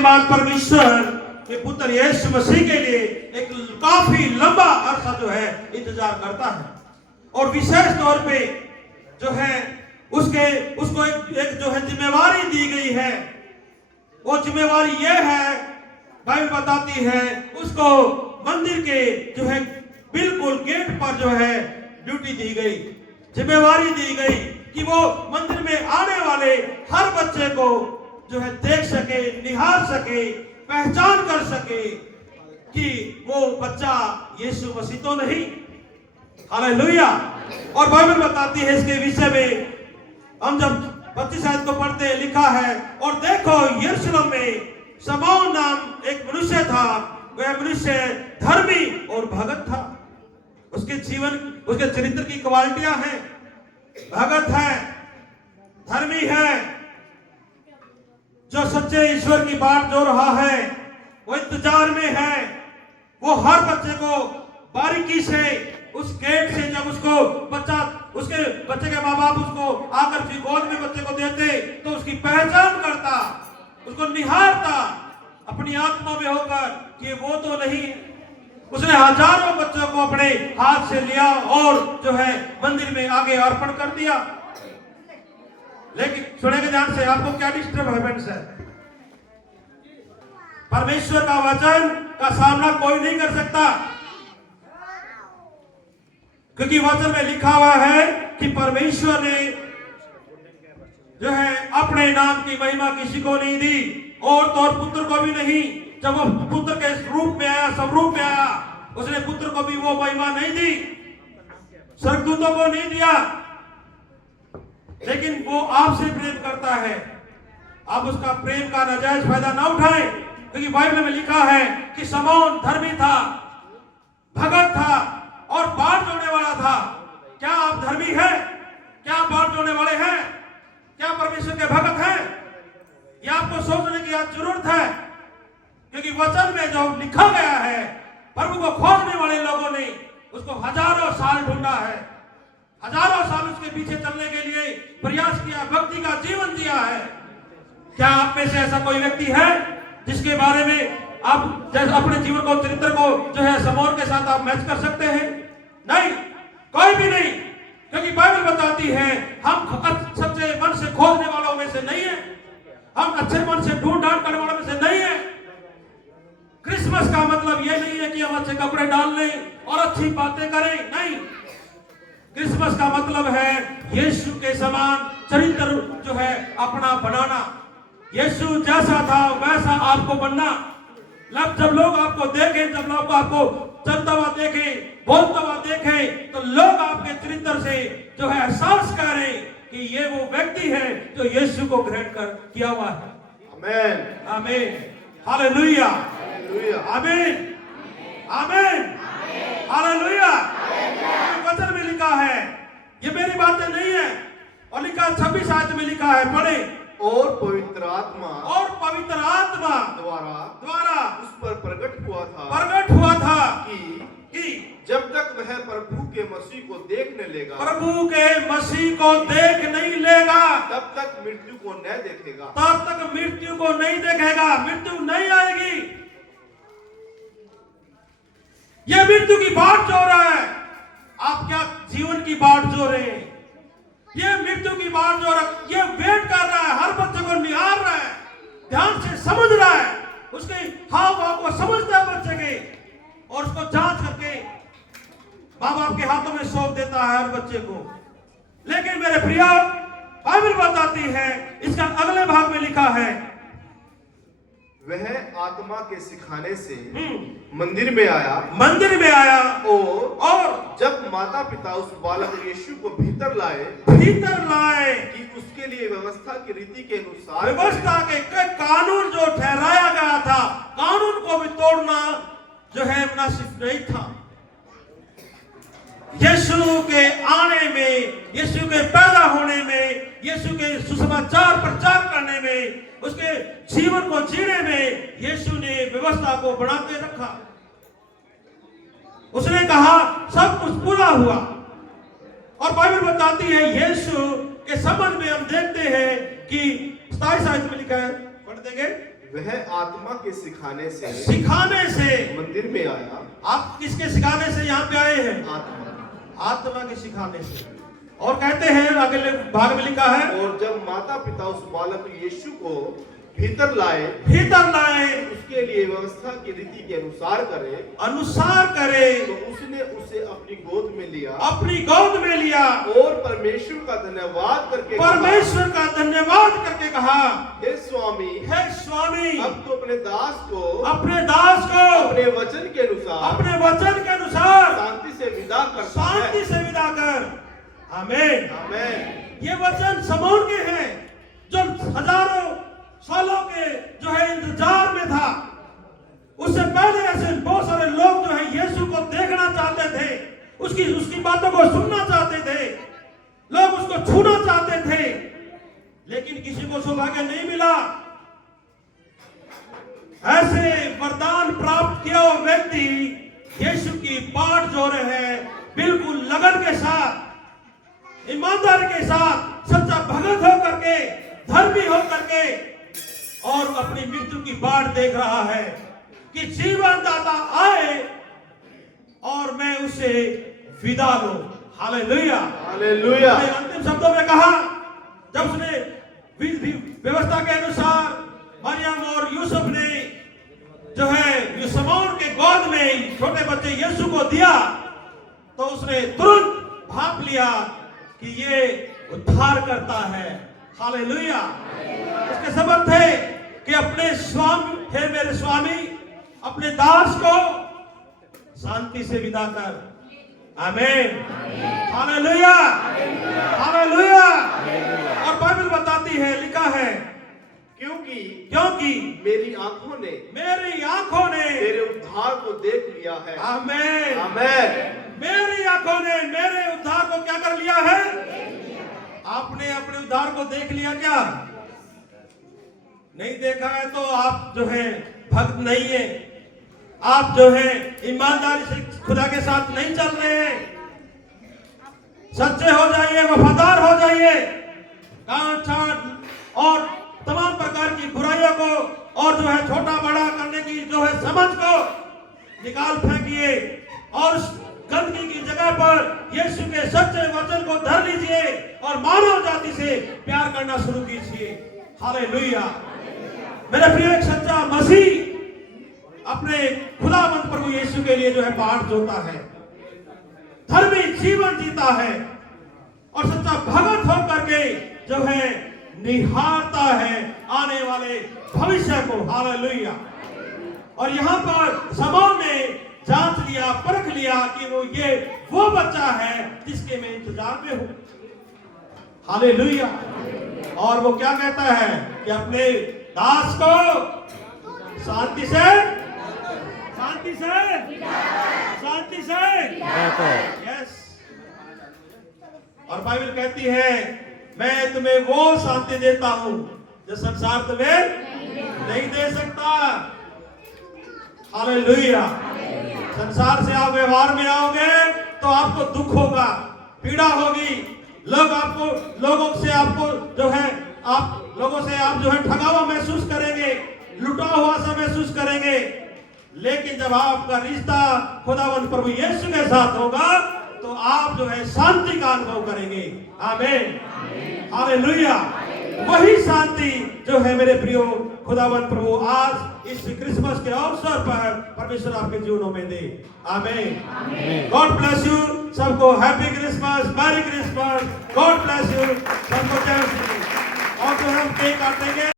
शक्तिमान परमेश्वर के पुत्र यीशु मसीह के लिए एक काफी लंबा अरसा जो है इंतजार करता है। और विशेष तौर पे जो है उसको एक जो है जिम्मेवारी दी गई है। वो जिम्मेवारी ये है, बाइबल बताती है, उसको मंदिर के जो है बिल्कुल गेट पर जो है ड्यूटी दी गई, जिम्मेवारी दी गई कि वो मंदिर में आने वाले हर बच्चे को जो है देख सके, निहार सके, पहचान कर सके कि वो बच्चा यीशु मसीह तो नहीं। हालेलुया। और बाइबल बताती है इसके विषय में, हम जब 25 आयत को पढ़ते हैं, लिखा है, और देखो यरूशलेम में शमौन नाम एक मनुष्य था, वह मनुष्य धर्मी और भगत था। उसके जीवन, उसके चरित्र की क्वालिटियां हैं, भगत है, धर्मी है, जो सच्चे ईश्वर की बात जो रहा है, वो इंतजार में है। वो हर बच्चे को बारीकी से, उस गेट से जब उसको उसके बच्चे के माँ बाप उसको आकर गोद में बच्चे को देते तो उसकी पहचान करता, उसको निहारता अपनी आत्मा में होकर कि वो तो नहीं। उसने हजारों बच्चों को अपने हाथ से लिया और जो है मंदिर में आगे अर्पण कर दिया। लेकिन सुनेंगे ध्यान से, आपको क्या डिस्टर्बेंस है? परमेश्वर का वचन का सामना कोई नहीं कर सकता, क्योंकि वचन में लिखा हुआ है कि परमेश्वर ने जो है अपने नाम की महिमा किसी को नहीं दी, और तो और पुत्र को भी नहीं। जब वो पुत्र के रूप में आया, स्वरूप में आया, उसने पुत्र को भी वो महिमा नहीं दी, स्वर्गदूतों को नहीं दिया। लेकिन वो आपसे प्रेम करता है, आप उसका प्रेम का नाजायज फायदा ना उठाएं, क्योंकि बाइबल में लिखा है कि शमौन धर्मी था, भगत था और बाढ़ जोड़ने वाला था। क्या आप धर्मी हैं? क्या आप बाढ़ जोड़ने वाले हैं? क्या परमेश्वर के भगत हैं? यह आपको सोचने की आज जरूरत है, क्योंकि वचन में जो लिखा गया है, प्रभु को खोजने वाले लोगों ने उसको हजारों साल ढूंढा है, हजारों साल उसके पीछे चलने के लिए प्रयास किया, भक्ति का जीवन दिया है। क्या आप में से ऐसा कोई व्यक्ति है जिसके बारे में आप जैसे अपने जीवन को, चरित्र को जो है शमौन के साथ आप मैच कर सकते हैं? नहीं, कोई भी नहीं, क्योंकि बाइबल बताती है हम सच्चे मन से खोजने वालों में से नहीं है, हम अच्छे मन से ढूंढ ढांढ करने वालों में से नहीं है। क्रिसमस का मतलब यह नहीं है कि हम अच्छे कपड़े डाल लें और अच्छी बातें करें, नहीं। क्रिसमस का मतलब है यीशु के समान चरित्र जो है अपना बनाना, यीशु जैसा था वैसा आपको बनना। जब लोग आपको देखें, जब लोग आपको चलता हुआ देखें, बोलता हुआ देखें, तो लोग आपके चरित्र से जो है एहसास करें कि ये वो व्यक्ति है जो यीशु को ग्रहण कर किया हुआ है। आमीन, आमीन, हालेलुया, आमीन, आमीन, हालेलुया। वचन में लिखा है, ये मेरी बातें नहीं है, और लिखा 26 आयत में लिखा है, पढ़े, और पवित्र आत्मा द्वारा उस पर प्रकट हुआ था कि जब तक वह प्रभु के मसीह को देख नहीं लेगा, तब तक मृत्यु को नहीं देखेगा। मृत्यु नहीं आएगी। यह मृत्यु की बाट जो रहा है, आप क्या जीवन की बाट जो रहे हैं? ये मृत्यु की बाट जो रहा, ये वेट कर रहा है, हर बच्चे को निहार रहा है, ध्यान से समझ रहा है, उसके हाव भाव को समझता है बच्चे के, और उसको जांच करके माँ बाप के हाथों में सौंप देता है हर बच्चे को। लेकिन मेरे प्रिय, बाइबल बताती है, इसका अगले भाग में लिखा है, वह आत्मा के सिखाने से मंदिर में आया और जब माता पिता उस बालक यीशु को भीतर लाए कि उसके लिए व्यवस्था की रीति के अनुसार, व्यवस्था के कानून जो ठहराया गया था, कानून को भी तोड़ना जो है मुनासिब नहीं था। यीशु के आने में, यीशु के पैदा होने में, यीशु के सुसमाचार प्रचार करने में, उसके जीवन को जीने में यीशु ने व्यवस्था को बना के रखा। उसने कहा सब कुछ पूरा हुआ। और बाइबल बताती है यीशु के संबंध में हम देखते हैं कि 27 आयत में लिखा है, पढ़ देंगे, वह आत्मा के सिखाने से सिखाने से मंदिर में आया। आप किसके सिखाने से यहाँ पे आए हैं? आत्मा के सिखाने से। और कहते हैं अगले भाग में लिखा है, और जब माता पिता उस बालक यीशु को भीतर लाए उसके लिए व्यवस्था की रीति के अनुसार करे तो उसने उसे अपनी गोद में लिया और परमेश्वर का धन्यवाद करके कहा, हे स्वामी अब तो अपने दास को अपने वचन के अनुसार शांति से विदा कर। आमीन। ये वचन समौन के हैं जो हजारों सालों के जो है इंतजार में था। उससे पहले ऐसे बहुत सारे लोग जो है यीशु को देखना चाहते थे, उसकी बातों को सुनना चाहते थे, लोग उसको छूना चाहते थे, लेकिन किसी को सौभाग्य नहीं मिला। ऐसे वरदान प्राप्त किया हुआ व्यक्ति यीशु की बाट जोड़े हैं, बिल्कुल लगन के साथ, ईमानदारी के साथ, सच्चा भगत होकर के, धर्मी होकर के, और अपनी मृत्यु की बाट देख रहा है कि जीवन दाता आए और मैं उसे विदा लूं। हालेलुया। अंतिम शब्दों में कहा, जब उसने व्यवस्था के अनुसार मरियम और यूसुफ ने जो है शमौन के गोद में छोटे बच्चे यीशु को दिया, तो उसने तुरंत भाप लिया कि ये उद्धार करता है। हालेलुया। इसके सबब थे कि अपने स्वामी, हे मेरे स्वामी, अपने दास को शांति से विदा कर। आमीन। हालेलुया। हालेलुया। और बाइबल बताती है, लिखा है, क्योंकि मेरी आंखों ने मेरे उद्धार को देख लिया है। आमीन। मेरी आंखों ने मेरे उद्धार को क्या कर लिया है? आपने अपने उद्धार को देख लिया क्या? नहीं देखा है तो आप जो है भक्त नहीं है, आप जो है ईमानदारी से खुदा के साथ नहीं चल रहे हैं। सच्चे हो जाइए, वफादार हो जाइए, काट छाट और तमाम प्रकार की बुराइयों को और जो है छोटा बड़ा करने की जो है समझ को निकाल फेंकिए और गंदगी की जगह पर यीशु के सच्चे वचन को धर लीजिए और मानव जाति से प्यार करना शुरू कीजिए। हालेलुया। मेरे प्रिय, एक सच्चा मसीह अपने खुदावंद प्रभु यीशु के लिए जो है बाट जोता है, धर्मी जीवन जीता है और सच्चा भगत होकर के जो है निहारता है आने वाले भविष्य को। हालेलुया। और यहाँ पर समौन ने जांच लिया, परख लिया कि वो बच्चा है जिसके मैं इंतजार में हूं। हालेलुया। और वो क्या कहता है कि अपने दास को शांति से यस। और बाइबल कहती है, मैं तुम्हें वो शांति देता हूं जो संसार तुम्हें नहीं दे सकता। हालेलुया। संसार से आप व्यवहार में आओगे तो आपको दुख होगा, पीड़ा होगी, लोगों से आप जो है ठगा हुआ महसूस करेंगे, लुटा हुआ सा महसूस करेंगे। लेकिन जब आपका रिश्ता खुदावंद प्रभु यीशु के साथ होगा तो आप जो है शांति का अनुभव करेंगे। आमीन। हालेलुया। वही शांति जो है मेरे प्रियो खुदावंद प्रभु आज इस क्रिसमस के अवसर पर परमेश्वर आपके जीवनों में दे। आमीन। God bless you. सबको happy Christmas, merry Christmas, God bless you. सबको जय श्री। और जो हम केक काटेंगे।